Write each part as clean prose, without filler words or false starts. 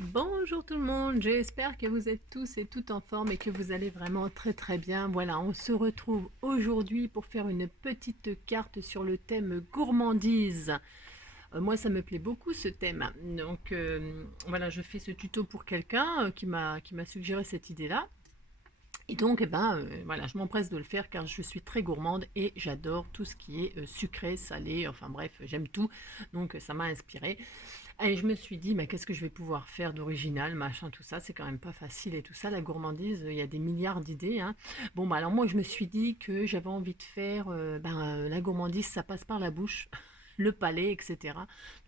Bonjour tout le monde, j'espère que vous êtes tous et toutes en forme et que vous allez vraiment très bien. Voilà, on se retrouve aujourd'hui pour faire une petite carte sur le thème gourmandise. Moi, ça me plaît beaucoup ce thème. Donc voilà, je fais ce tuto pour quelqu'un qui m'a suggéré cette idée-là. Et donc, voilà, je m'empresse de le faire car je suis très gourmande et j'adore tout ce qui est sucré, salé, enfin bref, j'aime tout. Donc, ça m'a inspiré. Et je me suis dit, mais qu'est-ce que je vais pouvoir faire d'original, machin, tout ça, c'est quand même pas facile et tout ça, la gourmandise, il y a des milliards d'idées, hein. Bon, bah alors moi, je me suis dit que j'avais envie de faire, la gourmandise, ça passe par la bouche, le palais, etc.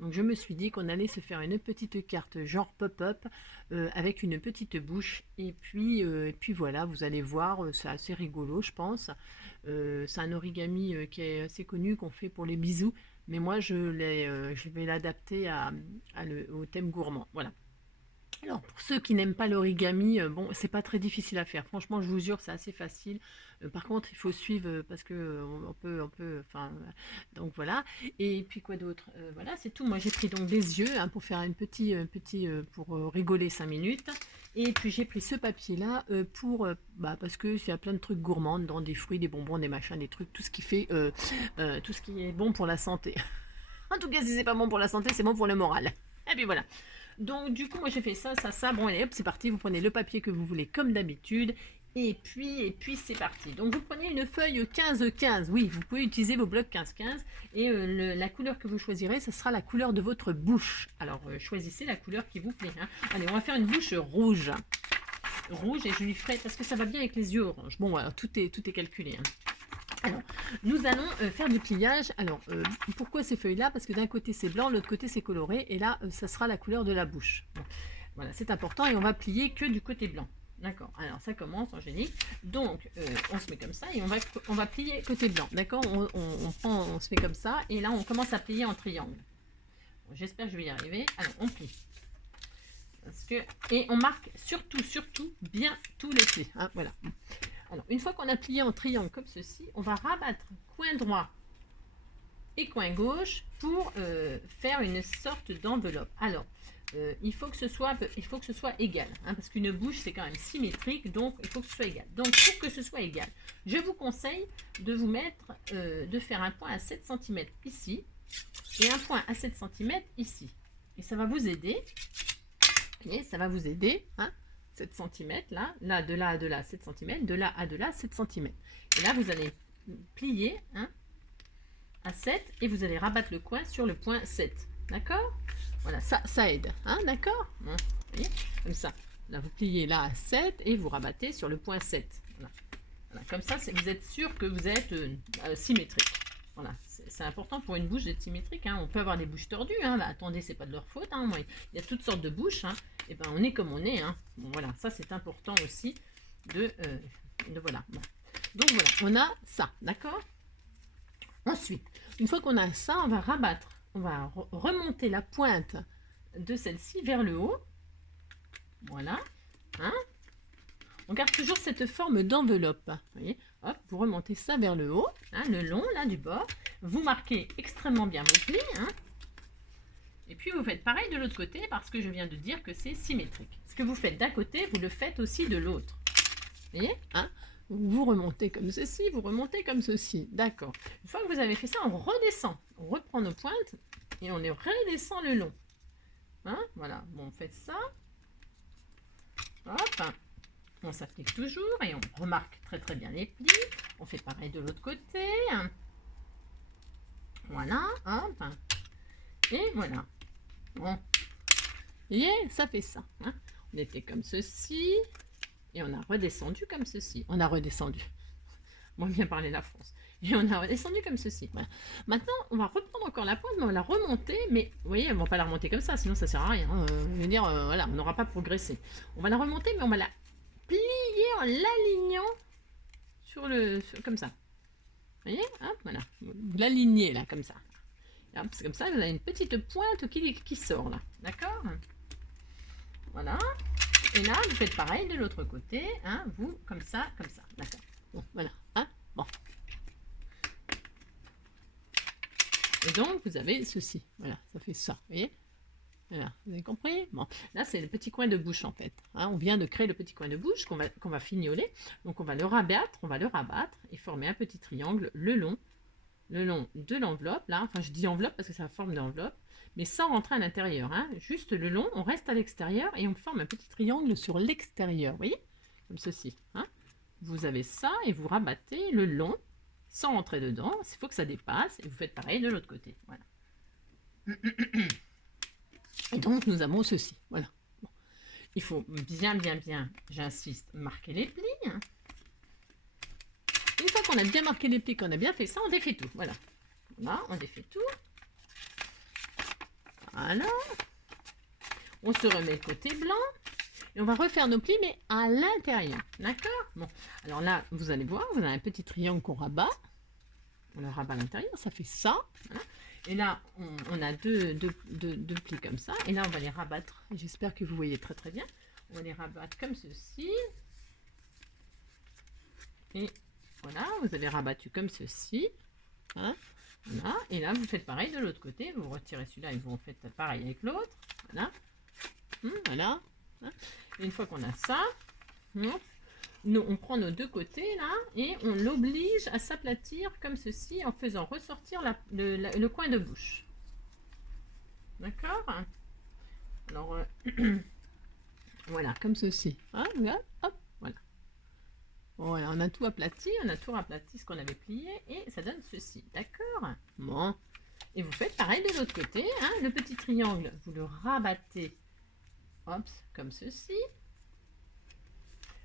Donc je me suis dit qu'on allait se faire une petite carte genre pop-up avec une petite bouche et puis voilà, vous allez voir, c'est assez rigolo, je pense. C'est un origami qui est assez connu, qu'on fait pour les bisous. Mais moi, je vais l'adapter au thème gourmand. Voilà. Alors, pour ceux qui n'aiment pas l'origami, bon, c'est pas très difficile à faire. Franchement, je vous jure, c'est assez facile. Par contre, il faut suivre parce que enfin, donc voilà. Et puis quoi d'autre? Voilà, c'est tout. Moi, j'ai pris donc des yeux hein, pour faire pour rigoler 5 minutes. Et puis j'ai pris ce papier-là parce que il y a plein de trucs gourmands dans des fruits, des bonbons, des machins, des trucs, tout ce qui est bon pour la santé. En tout cas, si c'est pas bon pour la santé, c'est bon pour le moral. Et puis voilà. Donc du coup, moi j'ai fait ça. Bon, allez hop, c'est parti. Vous prenez le papier que vous voulez comme d'habitude. Et puis c'est parti. Donc vous prenez une feuille 15-15. Oui, vous pouvez utiliser vos blocs 15-15. Et la couleur que vous choisirez, ce sera la couleur de votre bouche. Alors choisissez la couleur qui vous plaît, hein. Allez, on va faire une bouche rouge. Rouge et je lui ferai, parce que ça va bien avec les yeux orange. Bon, alors tout est calculé, hein. Alors, nous allons faire du pliage. Alors, pourquoi ces feuilles-là? Parce que d'un côté c'est blanc, l'autre côté c'est coloré, et là, ça sera la couleur de la bouche. Bon, voilà, c'est important, et on va plier que du côté blanc. D'accord, alors ça commence en génie. Donc, on se met comme ça, et on va plier côté blanc. D'accord, on se met comme ça, et là, on commence à plier en triangle. Bon, j'espère que je vais y arriver. Alors, on plie. Et on marque surtout bien tous les plis, hein, voilà. Alors, une fois qu'on a plié en triangle comme ceci, on va rabattre coin droit et coin gauche pour faire une sorte d'enveloppe. Alors, il faut que ce soit égal, hein, parce qu'une bouche c'est quand même symétrique, donc il faut que ce soit égal. Donc pour que ce soit égal, je vous conseille de faire un point à 7 cm ici et un point à 7 cm ici. Et ça va vous aider. Et ça va vous aider, hein, 7 cm là, de là à de là 7 cm, de là à de là 7 cm. Et là vous allez plier, hein, à 7 et vous allez rabattre le coin sur le point 7. D'accord? Voilà, ça aide, hein, d'accord? Hein, vous voyez, comme ça. Là, vous pliez là à 7 et vous rabattez sur le point 7. Voilà. Voilà, comme ça, vous êtes sûr que vous êtes symétrique. Voilà, c'est important pour une bouche d'être symétrique, hein. On peut avoir des bouches tordues, hein. Bah, attendez, c'est pas de leur faute, hein. Moi, il y a toutes sortes de bouches, hein. Et ben, on est comme on est, hein. Bon, voilà, ça c'est important aussi voilà. Bon. Donc voilà, on a ça, d'accord? Ensuite, une fois qu'on a ça, on va rabattre, on va remonter la pointe de celle-ci vers le haut. Voilà, hein. On garde toujours cette forme d'enveloppe. Vous voyez, hop, vous remontez ça vers le haut, hein, le long là du bord. Vous marquez extrêmement bien vos plis, hein. Et puis vous faites pareil de l'autre côté parce que je viens de dire que c'est symétrique. Ce que vous faites d'un côté, vous le faites aussi de l'autre. Vous voyez, hein? Vous remontez comme ceci, vous remontez comme ceci. D'accord. Une fois que vous avez fait ça, on redescend. On reprend nos pointes et on les redescend le long. Hein? Voilà. Bon, on fait ça. Hop. On s'applique toujours et on remarque très bien les plis. On fait pareil de l'autre côté. Voilà. Hop. Et voilà. Bon. Vous voyez, ça fait ça. Hein? On était comme ceci. Et on a redescendu comme ceci. On a redescendu. Moi, bien parler la France. Et on a redescendu comme ceci. Voilà. Maintenant, on va reprendre encore la pointe, mais on va la remonter. Mais vous voyez, on ne va pas la remonter comme ça, sinon ça ne sert à rien. Je veux dire, voilà, on n'aura pas progressé. On va la remonter, mais on va la plier en l'alignant comme ça. Vous voyez, hein, voilà. Vous l'alignez là, comme ça. C'est comme ça, vous avez une petite pointe qui sort là. D'accord? Voilà. Et là, vous faites pareil de l'autre côté, hein, vous, comme ça, d'accord. Bon, voilà, hein, bon. Et donc, vous avez ceci, voilà, ça fait ça, vous voyez? Voilà, vous avez compris? Bon, là, c'est le petit coin de bouche, en fait. Hein, on vient de créer le petit coin de bouche qu'on va fignoler. Donc, on va le rabattre, et former un petit triangle le long de l'enveloppe, là. Enfin, je dis enveloppe parce que c'est la forme d'enveloppe, mais sans rentrer à l'intérieur. Hein. Juste le long, on reste à l'extérieur et on forme un petit triangle sur l'extérieur, vous voyez? Comme ceci. Hein. Vous avez ça et vous rabattez le long sans rentrer dedans. Il faut que ça dépasse et vous faites pareil de l'autre côté. Voilà. Et donc, nous avons ceci. Voilà. Bon. Il faut bien, j'insiste, marquer les plis. Hein. Une fois qu'on a bien marqué les plis, qu'on a bien fait ça, on défait tout. Voilà. Voilà, on défait tout. Voilà. On se remet le côté blanc. Et on va refaire nos plis, mais à l'intérieur. D'accord? Bon. Alors là, vous allez voir, vous avez un petit triangle qu'on rabat. On le rabat à l'intérieur, ça fait ça. Voilà. Et là, on a deux plis comme ça. Et là, on va les rabattre. J'espère que vous voyez très très bien. On va les rabattre comme ceci. Et voilà, vous avez rabattu comme ceci. Hein, voilà. Et là, vous faites pareil de l'autre côté. Vous retirez celui-là et vous faites pareil avec l'autre. Voilà. Voilà. Et une fois qu'on a ça, on prend nos deux côtés là et on l'oblige à s'aplatir comme ceci en faisant ressortir le coin de bouche. D'accord? Alors, voilà, comme ceci. Hein, hop, voilà. Voilà, on a tout aplati, ce qu'on avait plié et ça donne ceci. D'accord? Bon. Et vous faites pareil de l'autre côté. Hein, le petit triangle, vous le rabattez. Hop, comme ceci.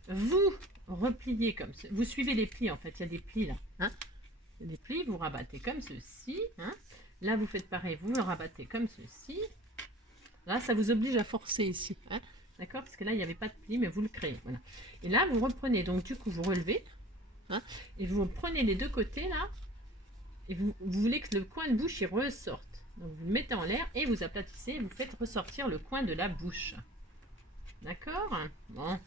Vous repliez comme ceci. Vous suivez les plis en fait. Il y a des plis là. Hein, des plis, vous rabattez comme ceci. Hein. Là, vous faites pareil. Vous le rabattez comme ceci. Là, ça vous oblige à forcer ici. Hein. D'accord? Parce que là, il n'y avait pas de pli, mais vous le créez. Voilà. Et là, vous reprenez. Donc, du coup, vous relevez. Hein, et vous prenez les deux côtés là. Et vous voulez que le coin de bouche il ressorte. Donc, vous le mettez en l'air et vous aplatissez. Et vous faites ressortir le coin de la bouche. D'accord? Bon.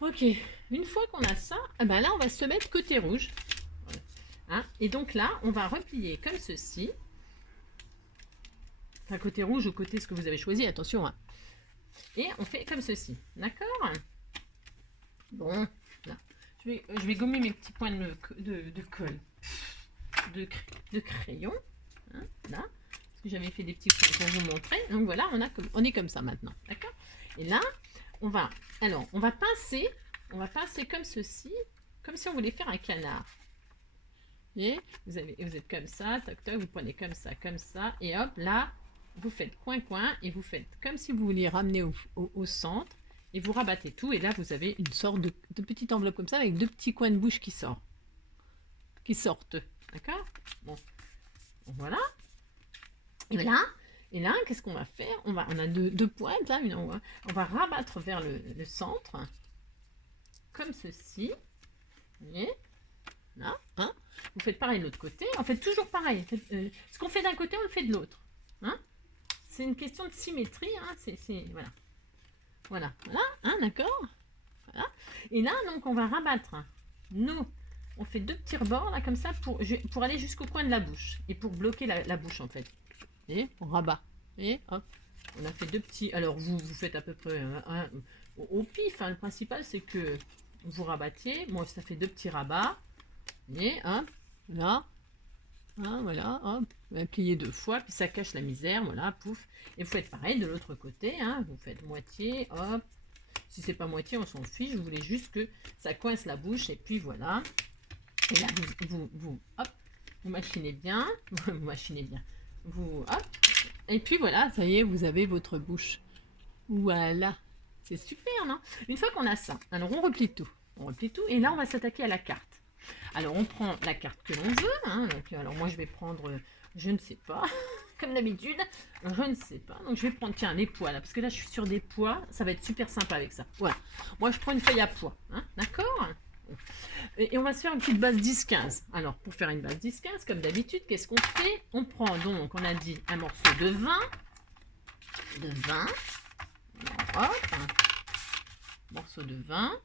Ok. Une fois qu'on a ça, ben là, on va se mettre côté rouge. Voilà. Hein, et donc là, on va replier comme ceci. Enfin, côté rouge ou côté ce que vous avez choisi, attention. Hein. Et on fait comme ceci. D'accord? Bon. Là. Je vais gommer mes petits points de colle. De crayon. Hein, là. Parce que j'avais fait des petits points pour vous montrer. Donc voilà, on est comme ça maintenant. D'accord? Et là, on va pincer. On va pincer comme ceci. Comme si on voulait faire un canard. Et vous êtes comme ça. Toc, toc. Vous prenez comme ça. Et hop, là, vous faites coin-coin. Et vous faites comme si vous vouliez ramener au centre. Et vous rabattez tout. Et là, vous avez une sorte de petite enveloppe comme ça. Avec deux petits coins de bouche qui sortent. D'accord? Bon. Voilà. Et là, qu'est-ce qu'on va faire? On a deux pointes là, on va rabattre vers le centre, comme ceci. Vous voyez? Là, hein? Vous faites pareil de l'autre côté. En fait, toujours pareil. Ce qu'on fait d'un côté, on le fait de l'autre. Hein? C'est une question de symétrie. Hein? Voilà, hein, d'accord? Voilà. Et là, donc, on va rabattre on fait deux petits rebords là, comme ça, pour aller jusqu'au coin de la bouche. Et pour bloquer la bouche, en fait. Et on rabat. Et hop, on a fait deux petits. Alors vous faites à peu près au pif. Hein. Le principal c'est que vous rabattiez. Moi ça fait deux petits rabats. Et hop, là, hein, voilà, hop, vous pliez deux fois, puis ça cache la misère, voilà, pouf. Et vous faites pareil de l'autre côté. Hein. Vous faites moitié, hop. Si c'est pas moitié, on s'en fiche. Je voulais juste que ça coince la bouche et puis voilà. Et là hop, vous machinez bien, hop. Et puis voilà, ça y est, vous avez votre bouche. Voilà. C'est super, non? Une fois qu'on a ça, alors on replie tout. Et là, on va s'attaquer à la carte. Alors, on prend la carte que l'on veut. Hein, donc, alors, moi, je vais prendre, je ne sais pas, comme d'habitude, je ne sais pas. Donc, je vais prendre, tiens, les pois, là, parce que là, je suis sur des pois. Ça va être super sympa avec ça. Voilà. Moi, je prends une feuille à pois. Hein, d'accord? Et on va se faire une petite base 10-15. Alors, pour faire une base 10-15, comme d'habitude, qu'est-ce qu'on fait? On prend donc, on a dit, un morceau de vin. Hop, un morceau de vin.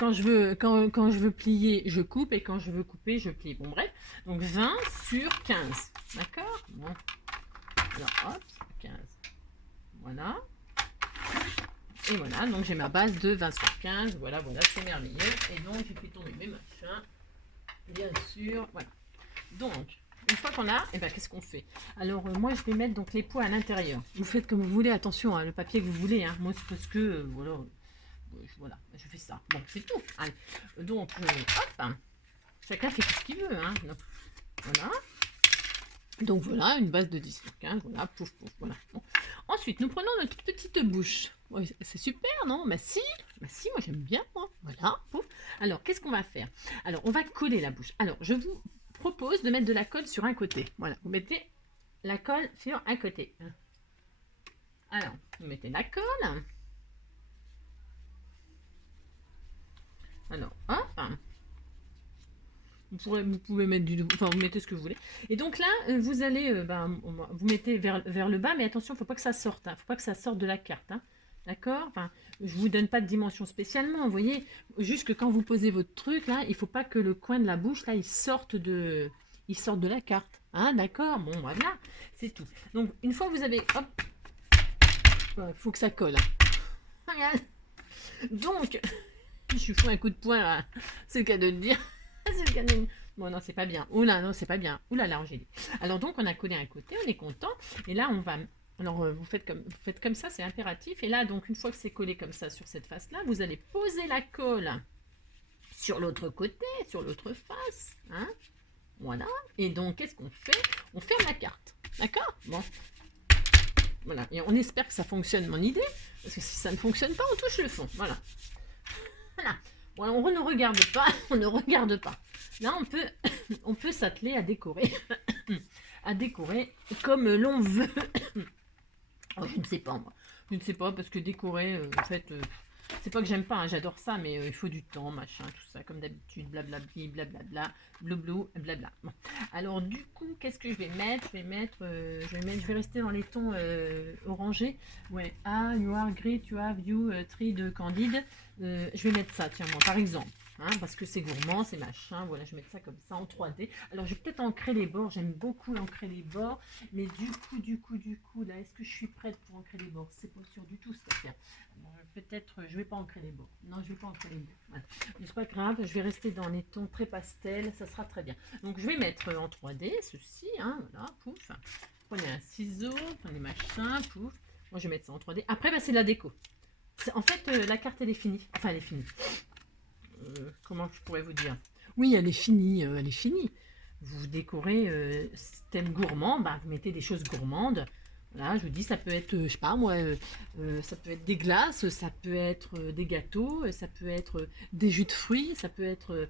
Quand je veux plier, je coupe. Et quand je veux couper, je plie. Bon, bref. Donc 20 sur 15. D'accord? Bon. Alors hop, 15. Voilà. Et voilà, donc j'ai ma base de 20 sur 15. Voilà, voilà, c'est merveilleux. Et donc j'ai fait tomber mes machins. Bien sûr, voilà. Donc, une fois qu'on a, et ben qu'est-ce qu'on fait? Alors moi je vais mettre donc les poids à l'intérieur. Vous faites comme vous voulez, attention, hein, le papier que vous voulez. Hein. Moi c'est parce que voilà, voilà, je fais ça. Bon, c'est tout. Allez. Donc hop, hein. Chacun fait ce qu'il veut. Hein. Donc, voilà. Donc voilà, une base de 10 sur 15. Voilà, pouf, pouf, voilà. Bon. Ensuite, nous prenons notre petite bouche. Ouais, c'est super, non? Bah si, moi j'aime bien, moi. Voilà, pouf. Alors, qu'est-ce qu'on va faire? Alors, on va coller la bouche. Alors, je vous propose de mettre de la colle sur un côté. Voilà, vous mettez la colle sur un côté. Alors, vous mettez la colle. Alors, hop. Vous pouvez mettre enfin vous mettez ce que vous voulez. Et donc là, vous allez, vous mettez vers le bas, mais attention, il ne faut pas que ça sorte. Faut pas que ça sorte de la carte. Hein. D'accord? Enfin, je vous donne pas de dimension spécialement. Vous voyez, juste que quand vous posez votre truc là, il faut pas que le coin de la bouche là, il sorte de la carte. Hein, d'accord? Bon, voilà, c'est tout. Donc une fois que vous avez, hop, il faut que ça colle. Regarde. Donc, je fous un coup de poing là. C'est le cas de le dire. C'est le cas de... Bon, non, c'est pas bien. Oula, non, c'est pas bien. Oula, là, Angélique. Alors, donc, on a collé un côté, on est content. Et là, on va... Alors, vous faites comme ça, c'est impératif. Et là, donc, une fois que c'est collé comme ça sur cette face-là, vous allez poser la colle sur l'autre côté, sur l'autre face. Hein, voilà. Et donc, qu'est-ce qu'on fait? On ferme la carte. D'accord? Bon. Voilà. Et on espère que ça fonctionne, mon idée. Parce que si ça ne fonctionne pas, on touche le fond. Voilà. Voilà. Bon, on ne regarde pas, on ne regarde pas. Là, on peut s'atteler à décorer, à décorer comme l'on veut. Oh, je ne sais pas, moi. Je ne sais pas, parce que décorer, en fait, c'est pas que j'aime pas, hein, j'adore ça, mais il faut du temps, machin, tout ça, comme d'habitude, blablabli, blablabla, blabla, blabla. Bon. Alors, du coup, qu'est-ce que je vais mettre? Je vais rester dans les tons orangés. Ouais, A, noir, gris, tu as, view, tri de candide. Je vais mettre ça, tiens, moi, par exemple. Hein, parce que c'est gourmand, c'est machin, voilà, je vais mettre ça comme ça en 3D. Alors, je vais peut-être ancrer les bords, j'aime beaucoup ancrer les bords, mais du coup, là, est-ce que je suis prête pour ancrer les bords? C'est pas sûr du tout, cette affaire. Peut-être, je vais pas ancrer les bords. Non, je vais pas ancrer les bords. Voilà. Mais c'est pas grave, je vais rester dans les tons très pastels, ça sera très bien. Donc, je vais mettre en 3D ceci, hein, voilà, pouf. Prenez un ciseau, prenez machin, pouf. Moi, je vais mettre ça en 3D. Après, bah, c'est de la déco. En fait, la carte, elle est finie. Enfin, elle est finie. Comment je pourrais vous dire? Oui, elle est finie, elle est finie. Vous décorez thème gourmand, bah, vous mettez des choses gourmandes. Voilà, je vous dis, ça peut être, je sais pas moi, ça peut être des glaces, ça peut être des gâteaux, ça peut être des jus de fruits, ça peut être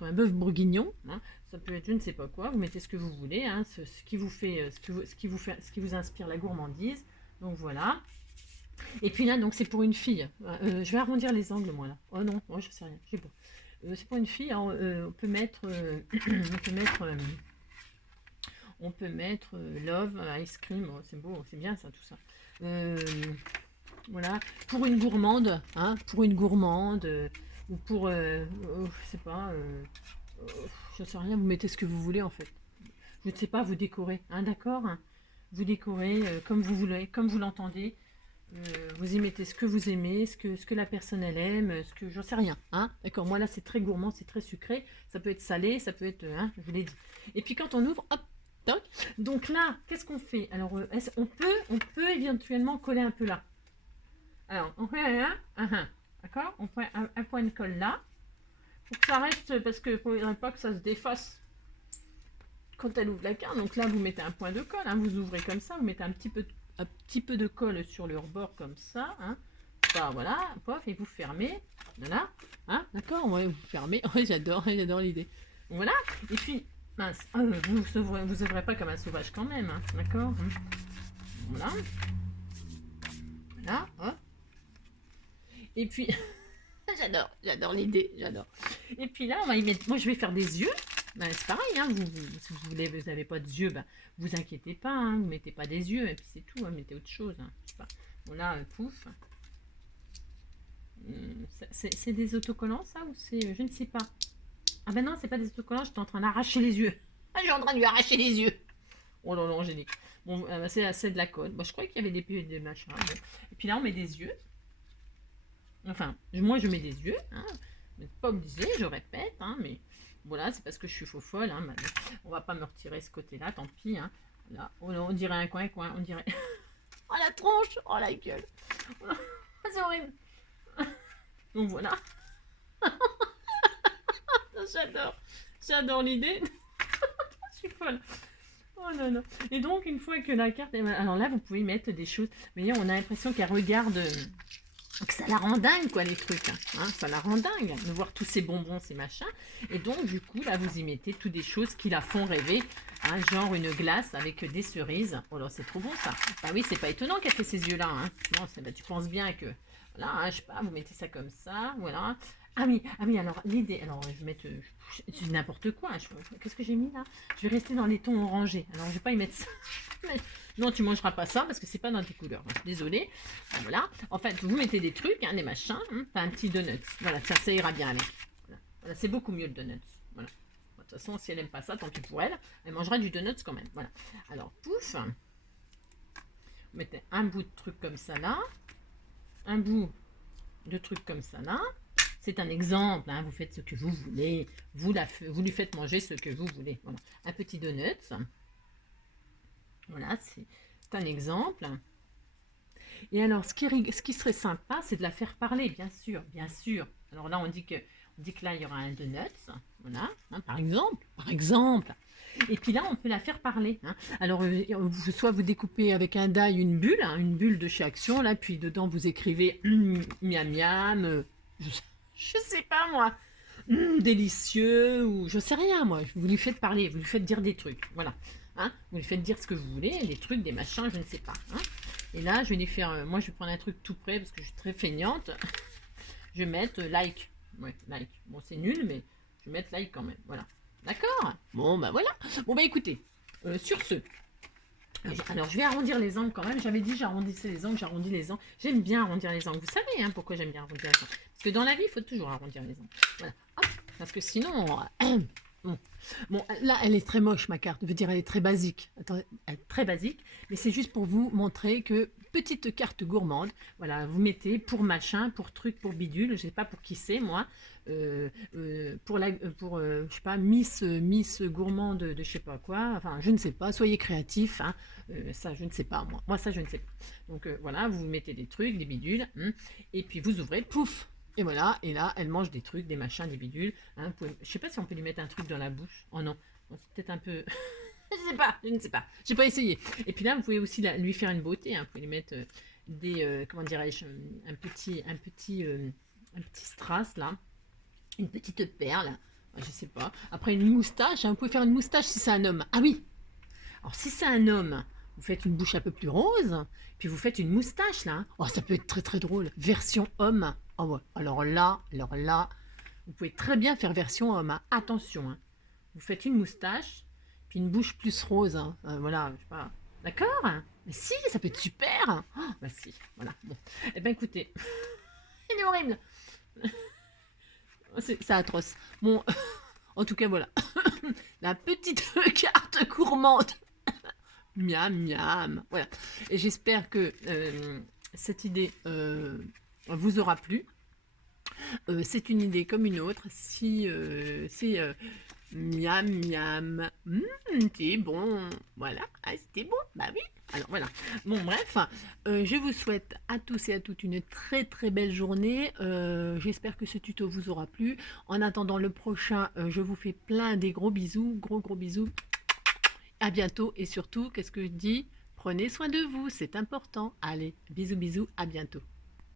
un bœuf bourguignon, hein, ça peut être je ne sais pas quoi. Vous mettez ce que vous voulez, hein, ce qui vous fait, ce qui vous inspire la gourmandise. Donc voilà. Et puis là, donc c'est pour une fille. Je vais arrondir les angles, moi là. Oh non, moi je sais rien. Je sais pas. C'est pour une fille. Alors, on peut mettre, on peut mettre love, ice cream. Oh, c'est beau, c'est bien ça, tout ça. Voilà. Pour une gourmande, hein, pour une gourmande, ou pour, je sais pas, je sais rien. Vous mettez ce que vous voulez en fait. Je ne sais pas, vous décorez, hein, d'accord, hein. Vous décorez comme vous voulez, comme vous l'entendez. Vous y mettez ce que vous aimez, ce que la personne elle aime, ce que j'en sais rien, hein. D'accord, moi là c'est très gourmand, c'est très sucré, ça peut être salé, ça peut être, hein, je vous l'ai dit. Et puis quand on ouvre, hop, toc. Donc là, qu'est-ce qu'on fait? Alors on peut éventuellement coller un peu là. Alors on fait d'accord, on fait un point de colle là, pour que ça reste, parce que ne faudrait pas que ça se défasse quand elle ouvre la carte. Donc là vous mettez un point de colle, hein, vous ouvrez comme ça, vous mettez un petit peu de colle sur le rebord comme ça, hein. Bah, voilà, pof, et vous fermez, voilà, hein, d'accord, ouais, vous fermez, ouais, j'adore l'idée, voilà, et puis, mince, vous ouvrez pas comme un sauvage quand même, hein, d'accord, hein. Voilà, voilà, hop, et puis, j'adore l'idée, j'adore, et puis là, on va y mettre, moi je vais faire des yeux. Ben, c'est pareil, hein, si vous n'avez pas de yeux, ben, vous inquiétez pas, hein, vous mettez pas des yeux, et puis c'est tout, hein, mettez autre chose, hein, je sais pas. Bon là, pouf. C'est des autocollants ça ou c'est, je ne sais pas. Ah ben non, c'est pas des autocollants, j'étais en train d'arracher les yeux. Ah, j'ai en train de lui arracher les yeux. Oh là là, Angélique. Bon, c'est de la colle. Bon, je croyais qu'il y avait des machins. Bon. Et puis là, on met des yeux. Enfin, moi, je mets des yeux. Hein. Vous n'êtes pas obligé, je répète. Hein, mais voilà, c'est parce que je suis faux folle. Hein, on va pas me retirer ce côté-là, tant pis. Hein. Là, on dirait un coin, on dirait... Oh, la tronche. Oh, la gueule. Oh, c'est horrible. Donc, voilà. J'adore l'idée. Je suis folle. Oh non, non. Et donc, une fois que la carte... Alors là, vous pouvez mettre des choses... Vous voyez, on a l'impression qu'elle regarde... que ça la rend dingue, quoi, les trucs. Hein. Ça la rend dingue, de voir tous ces bonbons, ces machins. Et donc, du coup, là, vous y mettez toutes des choses qui la font rêver. Hein, genre une glace avec des cerises. Oh là, c'est trop bon, ça. Bah oui, c'est pas étonnant qu'elle fait ces yeux-là. Hein. Non, bah, tu penses bien que... Voilà, hein, je sais pas, vous mettez ça comme ça, voilà. Ah oui, alors l'idée, alors je vais mettre n'importe quoi. Qu'est-ce que j'ai mis là? Je vais rester dans les tons orangés. Alors je vais pas y mettre ça. Non, tu mangeras pas ça parce que c'est pas dans tes couleurs. Désolée. Voilà. En fait, vous mettez des trucs, hein, des machins. Hein. T'as un petit donut. Voilà, ça ira bien aller. Voilà, c'est beaucoup mieux le donut. Voilà. De toute façon, si elle aime pas ça, tant pis pour elle. Elle mangera du donut quand même. Voilà. Alors, pouf. Vous mettez un bout de truc comme ça là. Un bout de trucs comme ça là. C'est un exemple, hein, vous faites ce que vous voulez, vous lui faites manger ce que vous voulez. Voilà. Un petit donut, voilà, c'est un exemple. Et alors, ce qui serait sympa, c'est de la faire parler, bien sûr, bien sûr. Alors là, on dit que là, il y aura un donut, voilà, hein, par exemple. Et puis là, on peut la faire parler. Hein. Alors, soit vous découpez avec un die une bulle de chez Action, là, puis dedans, vous écrivez miam miam, je sais pas moi, délicieux, ou je sais rien moi, vous lui faites parler, vous lui faites dire des trucs, voilà, hein, vous lui faites dire ce que vous voulez, des trucs, des machins, je ne sais pas, hein. Et là, je vais lui faire, moi je vais prendre un truc tout près, parce que je suis très feignante, je vais mettre like, ouais, like, bon c'est nul, mais je vais mettre like quand même, voilà, d'accord. Bon bah voilà, bon bah écoutez, sur ce, alors, je vais arrondir les angles quand même. J'avais dit j'arrondissais les angles, j'arrondis les angles. J'aime bien arrondir les angles. Vous savez hein, pourquoi j'aime bien arrondir les angles? Parce que dans la vie, il faut toujours arrondir les angles. Voilà. Hop. Parce que sinon... Bon, là, elle est très moche, ma carte. Je veux dire, elle est très basique. Attendez, elle est très basique. Mais c'est juste pour vous montrer que petite carte gourmande. Voilà, vous mettez pour machin, pour truc, pour bidule. Je sais pas pour qui c'est, moi. Je sais pas, Miss gourmande de je sais pas quoi. Enfin, je ne sais pas. Soyez créatifs. Hein. Ça, je ne sais pas, moi. Moi, ça, je ne sais pas. Donc, voilà, vous mettez des trucs, des bidules. Et puis, vous ouvrez, pouf. Et voilà, et là, elle mange des trucs, des machins, des bidules. Hein, je sais pas si on peut lui mettre un truc dans la bouche. Oh non, c'est peut-être un peu... je ne sais pas. J'ai pas essayé. Et puis là, vous pouvez aussi lui faire une beauté. Hein. Vous pouvez lui mettre des... comment dirais-je un petit strass, là. Une petite perle. Je sais pas. Après, une moustache. Hein. Vous pouvez faire une moustache si c'est un homme. Ah oui. Alors, si c'est un homme, vous faites une bouche un peu plus rose. Puis vous faites une moustache, là. Oh, ça peut être très, très drôle. Version homme. Oh ouais. Alors là, vous pouvez très bien faire version homme. Hein. Attention. Hein. Vous faites une moustache, puis une bouche plus rose. Hein. Voilà, je sais pas. D'accord. Mais si, ça peut être super. Oh, bah si, voilà. Bon. Eh ben écoutez, il est horrible. C'est atroce. Bon, en tout cas, voilà. La petite carte gourmande. Miam, miam. Voilà. Et j'espère que cette idée vous aura plu. C'est une idée comme une autre. Si c'est miam, miam. C'est bon. Voilà. Ah, c'était bon. Bah oui. Alors voilà. Bon, bref. Je vous souhaite à tous et à toutes une très très belle journée. J'espère que ce tuto vous aura plu. En attendant le prochain, je vous fais plein des gros bisous. Gros bisous. À bientôt. Et surtout, qu'est-ce que je dis? Prenez soin de vous. C'est important. Allez, bisous, bisous. À bientôt.